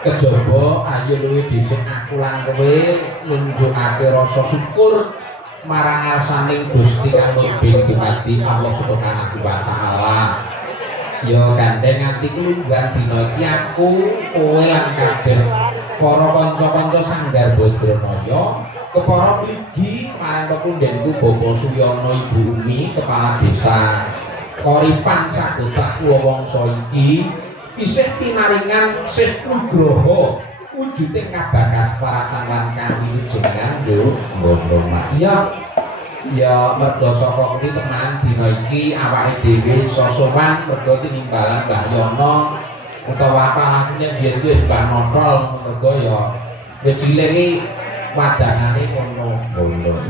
Kejaba ayo luwih dhisik aku lan kowe nunjukake rasa syukur marang ngarsaning Gusti kang numbing dumadi Allah Subhanahu wa taala. Ya gandeng atiku lungguhan dina iki aku kowe lan kabeh para kanca-kanca Sanggar Badranaya, kepara mligi marang pepundhenku Bapak Suyono Ibu Umi kepala desa Koripan Sagotak Wongso iki isih pinaringan Syekh Nugroho wujuding kabagas parasan lan kang wilujengan lho ngono mak ya mergo saka kuwi tenan dina iki awake dhewe sosowan mergo tinimbalan Mbah Yono utawa kanakune biyen wis Mbah Notol mergo ya cilik iki wadanane ngono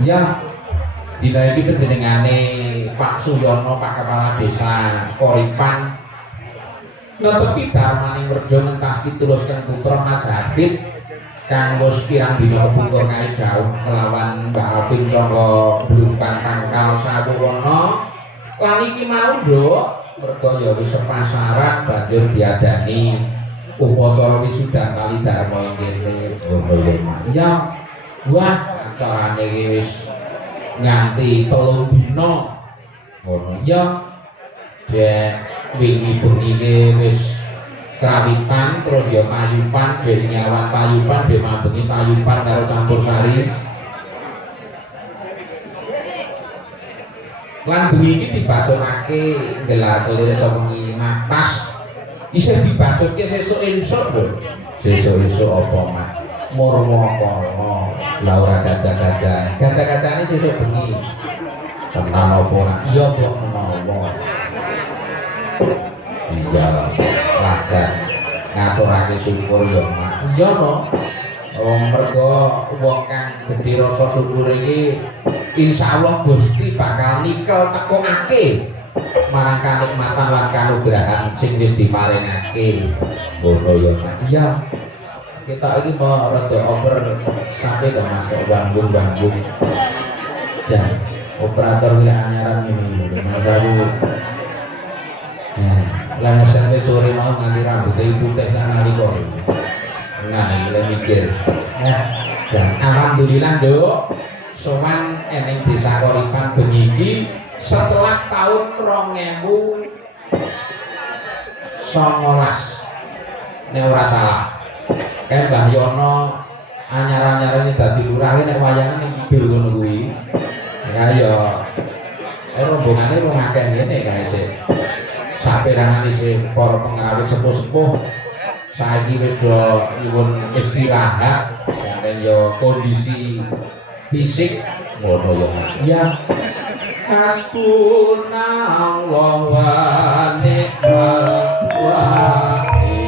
ya dina iki panjenengane Pak Suyono Pak Kepala Desa Koripan netepi darmaning werda ngentaski terusken putra Mas Hafid kang wis pirang dina kepungkur kae jauh kelawan Mbak Alvin saka Blumpang Tangkal Sawurana lan iki mau nduk merga ya wis sepasaran banjur diadani upacara wisudan kali dharma ing kene ngono ya wah acarane iki wis nganti 3 dina ngono ya dek wingi bengi wis kawitan terus ya payupan dek nyawan payupan dek mambengi payupan karo campur sari lan bengi iki dibacokake gelar oleh wengi nah pas isih dibacokke sesuk esuk lho sesuk apa mak murwa-murwa laura gajah-gajahane sesuk bengi tenan apa ora iya kok menawa iya lajar ngaturake syukur ya mak iya no mergo wong kang gedhe rasa syukur iki insyaallah Gusti bakal nikel tekokake marang kanikmatan lan kanugrahan sing wis diparingake ngono ya mak iya kita iki mau rada over sampai ke Mas Bambung dan operator wilayah anyaran ini Mas Abu lan sampai sore mau nganti rambutnya ibu tek sana liko nah ini mikir dan alhamdulillah nduk sowan eneng Desa Koripan bengi iki setelah tahun 2019 nek ora salah kan Mbah Yono anyar-anyarane dadi lurah nek wayangan ning kidul ngono kuwi kaya rombongane wong akeh ngene kae sik saperangane sing para pengrawit sepuh-sepuh saiki wis do nyuwun istirahat dan yo kondisi fisik ngono ya hasbunallahu wa ni'mal wakil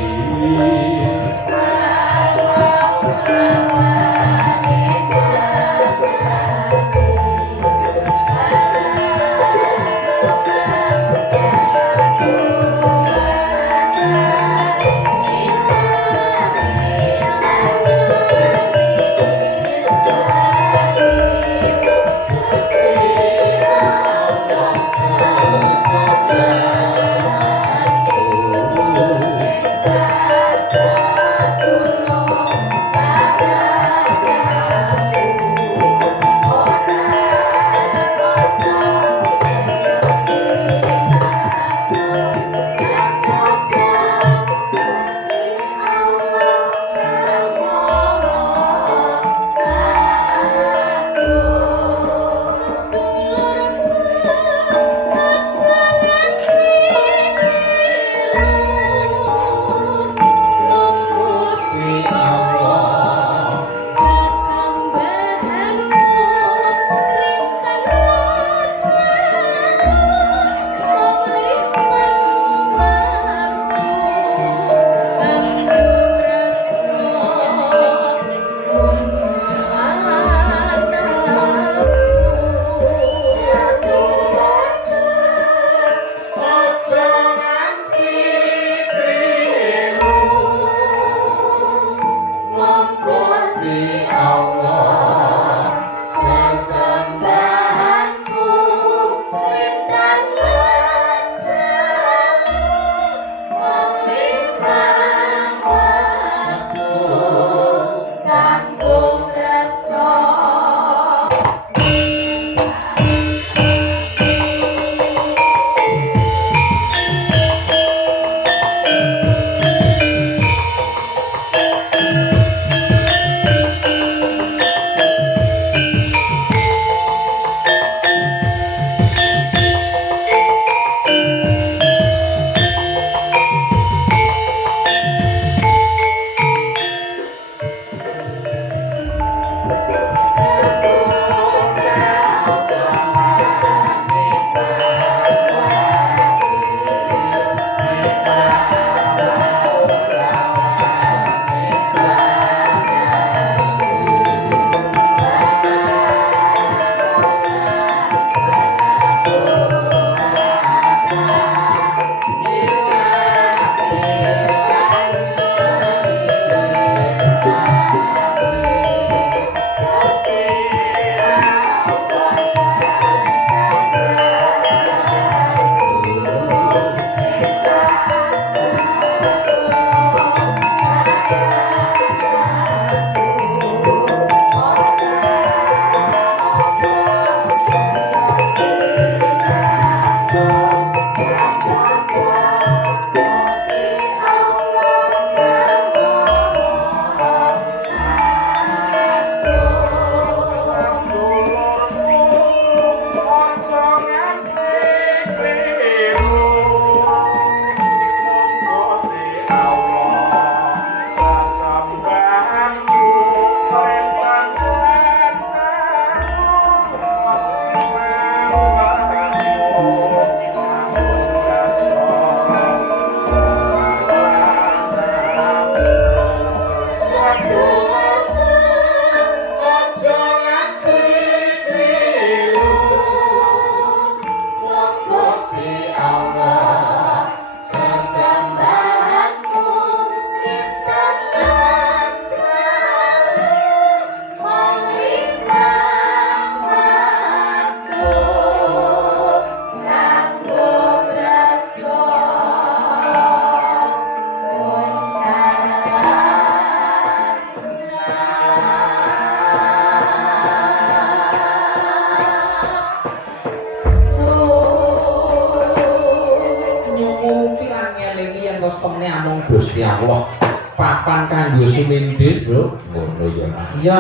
nyuwupi lan ngelingi yen tos temne amung Gusti Allah papan kanggo sumindhe bro ngono ya iya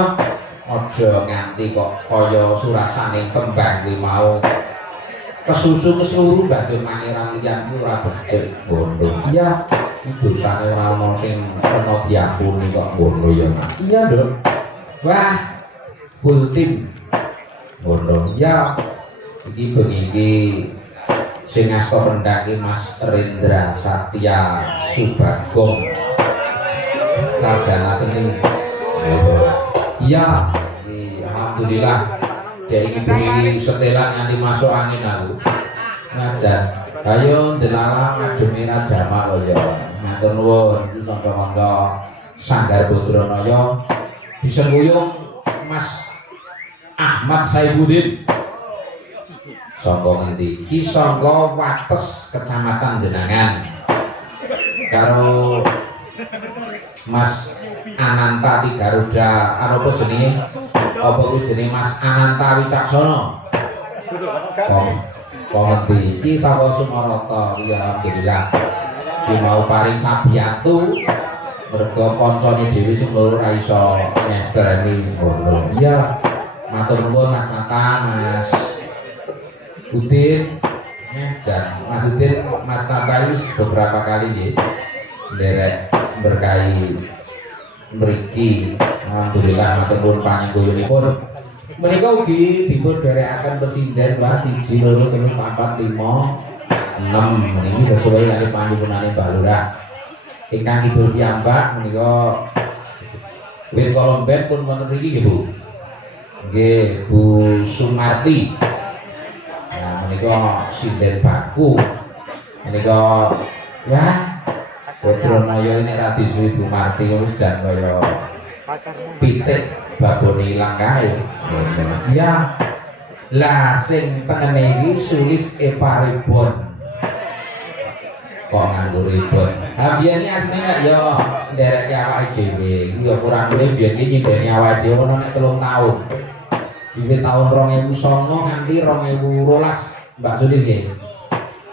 aja nganti kok kaya surasaning kembang kuwi mau kesusu keseluruh banjur mangeran liyan ku ora becik ngono iya dosane ora ono sing kena diampuni kok ngono ya iya lho wah full tim ngono ya iki bengi iki sing asta pendaki Mas Rendra Satya Subagong sarjana seni iya alhamdulillah dia ini bengi setelan nganti masuk angin aku ngajar ayo delala ngademi rajama kaya matur nuwun tangga-tangga Sanggar Badranaya disengkuyung Mas Ahmad Saifuddin saka ngendi iki saka Wates Kecamatan Jenangan karo Mas Ananta Ti Garuda apa jenenge apa kuwi jenenge Mas Ananta Wicaksono kok ngendi iki saka Sumarata ya alhamdulillah iki mau paring sabiyantu mergo kancane dhewe sing loro ra iso nyestreni ngono iya matur nuwun Mas Nata Mas Udin dan Mas Udin Mas Nata ini beberapa kali nggih nderek berkahi mriki alhamdulillah matur nuwun panjenenganipun menika ugi dipun derekaken pesinden Mbah 1 2 3 4 5 6 meniki sesuai kali panjenengane Mbah Lurah ingkang kidul piyambak menika wit kolomben pun wonten mriki nggih Bu nggih Bu Sumarti nah menika sinden baku menika wah Badranaya ini ra disuwi Bu Marti wis dan kaya pitik babone ilang kae. Ya. Lah sing tengene iki sulis Eva Ribbon. Kok nganggo ribbon. Ha biyen iki asline nek ya ndereke awake dhewe, iku ya kurang luwih biyen iki nyindeni awake dhewe ono nek 3 tahun. Iki tahun 2009 nganti 2012 Mbak Sulis nggih.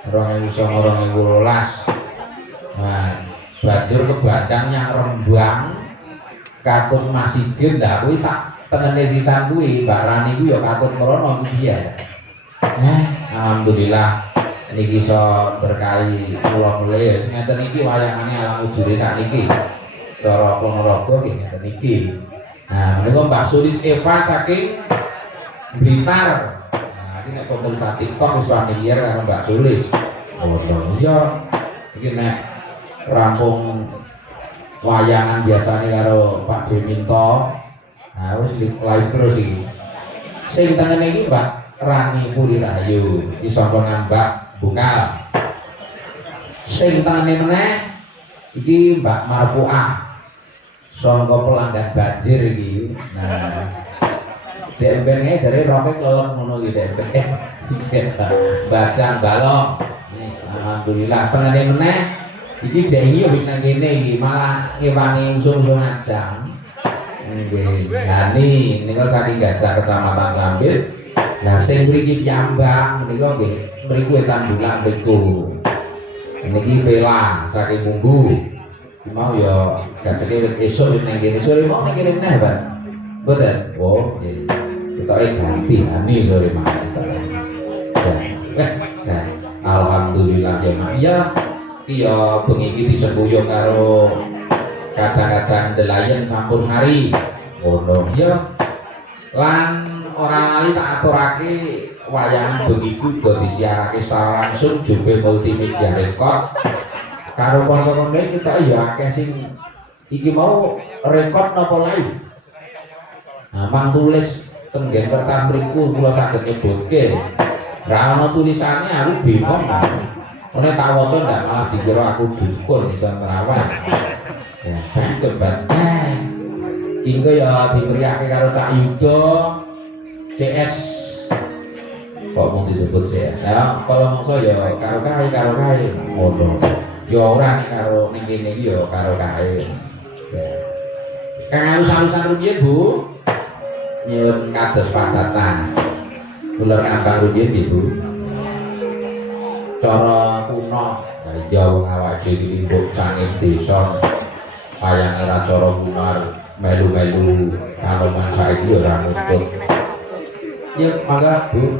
2009 2012. Nah, banjur ke Bandang yang Rembang katut masih gendha kuwi sak tengene sisan kuwi Mbak Rani kuwi ya katut merono iki ya. Alhamdulillah niki iso berkahi kula mulai ya ngeten iki wayangane alang ujure sakniki. Cara Ponorogo nggih ngeten iki. Nah, menika Mbak Sulis Eva saking Blitar. Nah, iki nek konten sak TikTok wis familiar karo Mbak Sulis. Oh, iya. Iki nek rampung wayangan biasanya karo Pak Deminto nah wis live terus iki sing tengene iki Mbak Rani Puri Rahayu iki saka Ngambak Bungkal sing tengene meneh iki Mbak Marfuah saka Pelanggan Banjir iki nah dek mbene jare rompek leleng ngono iki dek bacang balong alhamdulillah tengene meneh iki dek iki wis nang kene iki malah ngewangi usung-usung ajang. Nggih. Lah nika saking Gajah Kecamatan Sambil. Lah sing mriki piyambak menika nggih mriku Wetan Bulan mriku. Niki Vela saking Munggu. Iki mau ya gajeke esuk wis nang kene sore mau nang kene meneh, Pak. Mboten. Oh, nggih. Ketoke ganti ani sore mawon. Alhamdulillah ya Mak. Iya. Iya bengi iki disengkuyung karo kadang-kadang delayan campur sari ngono ya lan ora lali tak aturake wayangan bengi iku do disiarake secara langsung Jobe Multimedia Record karo kanca-kanca kita ya akeh sing iki mau record napa live nah mang tulis tenggen kertas mriku kula saged nyebutke ra ana tulisane aku bingung oleh tak waca ndak malah dikira aku dukun iso nerawan. Ya, kebat. Hingga ya diberiake karo Cak Yudo CS. Kok mau disebut CS? Ya, kalau mongso ya karo kae ngono. Ya ora nek karo ning kene iki ya karo kae. Kang alus-alusan rumiyin, Bu. Nyuwun kados padatan. Kula ngambang rumiyin, Bu. cara kuno ya wong awake iki mbok canging desa payange ra cara kunar melu-melu kalongan saiki ora nuntut ya mangga Bu.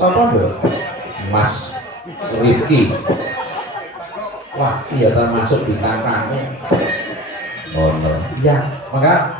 Sapa lho? Mas Rifki. Wah, iya termasuk bintang tamu. Oh, no. Ya, maka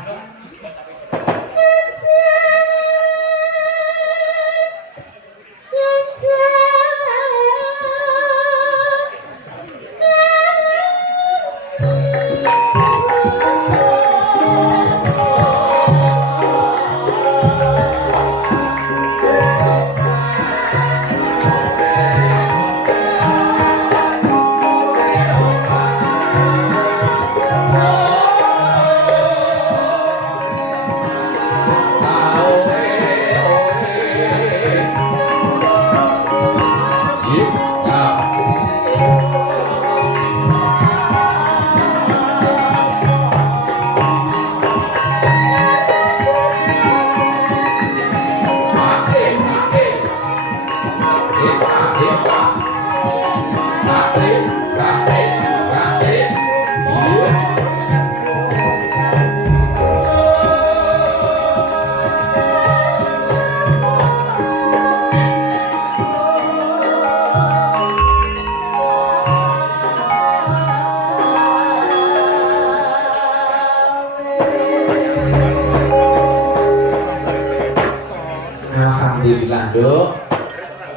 alhamdulillah nduk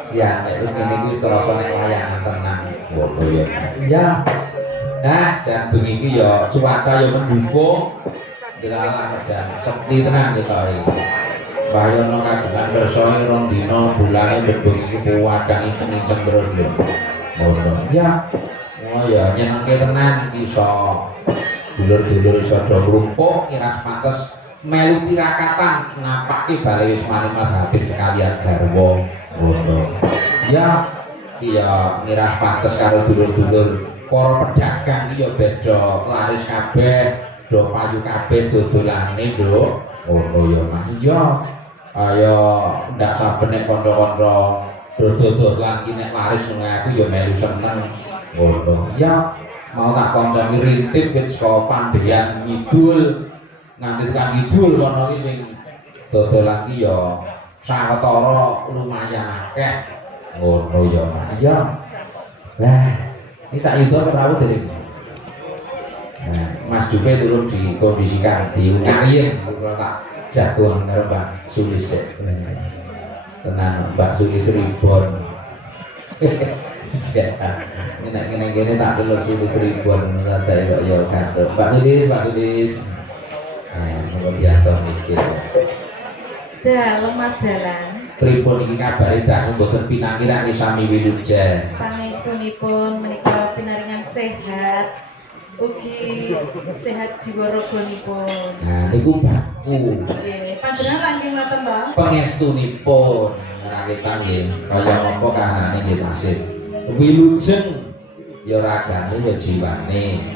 siang nek wis ngene iki wis terasa nek layangan tenang ngono ya. Iya. Nah, jan bengi iki ya cuaca ya mendukung. Delalah jan sekti tenan kita iki. Bayono kagungan bersoe rong dina bulane bengi iki puwadang kenceng terus lho. Ngono. Iya. Oh ya nyenengke tenan iki iso dulur-dulur iso do ngrumpuk iras pates melu tirakatan napaki bali wis mari Mas Habib sekalian garwa ngono. Ya iya ngiras pates karo dulur-dulur para pedagang iki ya beda laris kabeh do payu kabeh dodolane nduk ngono ya Mas. Iya ayo ndak saben nek kanca-kanca dodolan iki nek laris nang aku ya melu seneng ngono ya mau tak konconi rintip wit saka Pandhean Ngidul nganti tekan Ngidul kono iki sing dodolan iki ya sawetara lumayan akeh ngono ya Mas ya lah ini tak yuda perahu dari nah, Mas Dupe turun dikondisikan di Ungarien kalau tak jatuh karo Mbak Sulis tenang Mbak Sulis Ribon ini tak telur Sulis Ribon saja ya kantor Mbak Sulis nah biasa mikir dalam Mas Dalan pripun iki kabare dangu mboten pinangira sami wilujen pangestunipun menika pinaringan sehat ugi sehat jiwa raganipun. Nah niku baku. Nggih, panjenengan langkung ngoten to? Pangestunipun raketan nggih kaya napa kahanane nggih tasih. Wilujeng ya ragane ya jiwane.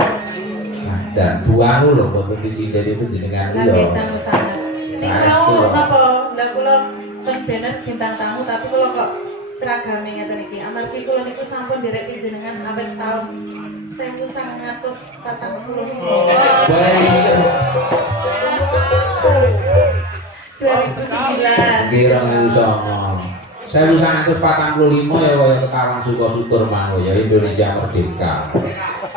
Jan buang lho mboten disindeni panjenengan lho. Nggih tamu sanget. Niku napa ndak kula ten bener bintang tamu tapi kula kok seragame ngeten iki. Amargi kula niku sampun nderek jenengan awet taun 1945. Baik. 2009. Nggih 2009. 1945 ya kaya kekarang syukur-syukur mangko ya Indonesia merdeka.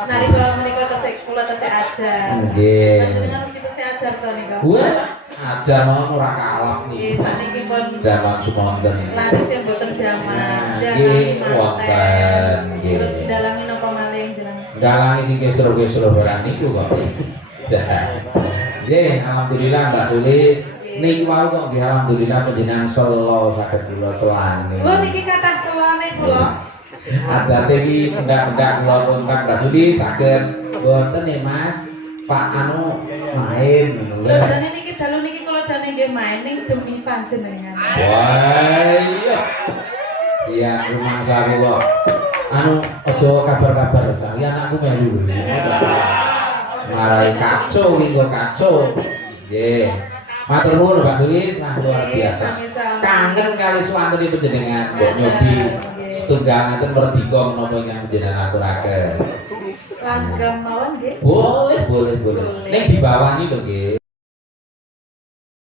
Nalika menika tesih kula tesih ajar. Nggih. Panjenengan begitu tesih ajar to nika. Wah, ajar mau ora kalap nih. Nggih, saniki pun zaman sumonten. laris yang boten jaman. Nggih, wonten. Terus dalami napa malih jenengan? Dalangi sing kesro-kesro barang niku kok. Nggih, alhamdulillah Mbak Sulis. Niki wau kok nggih alhamdulillah panjenengan selo saged kula selane. Oh niki kathah selane kula. Adate iki ndak kula kontak Mbak Sulis saged boten ya Mas. Pak anu main ngono lho. Jane niki dalu niki kula jane nggih main ning demi panjenengan. Wah iya. Iya rumah saku kok. Anu aja kabar-kabar cari anakku melu. Marai kacau iki kok kacau. Nggih. Matur nuwun Mbak Sulis, nah luar biasa. Kangen kali swantune panjenengan mbok nyobi setunggal ngaten merdika menapa ingkang panjenengan aturaken. Langgam mawon nggih. Boleh. Ning dibawani lho nggih.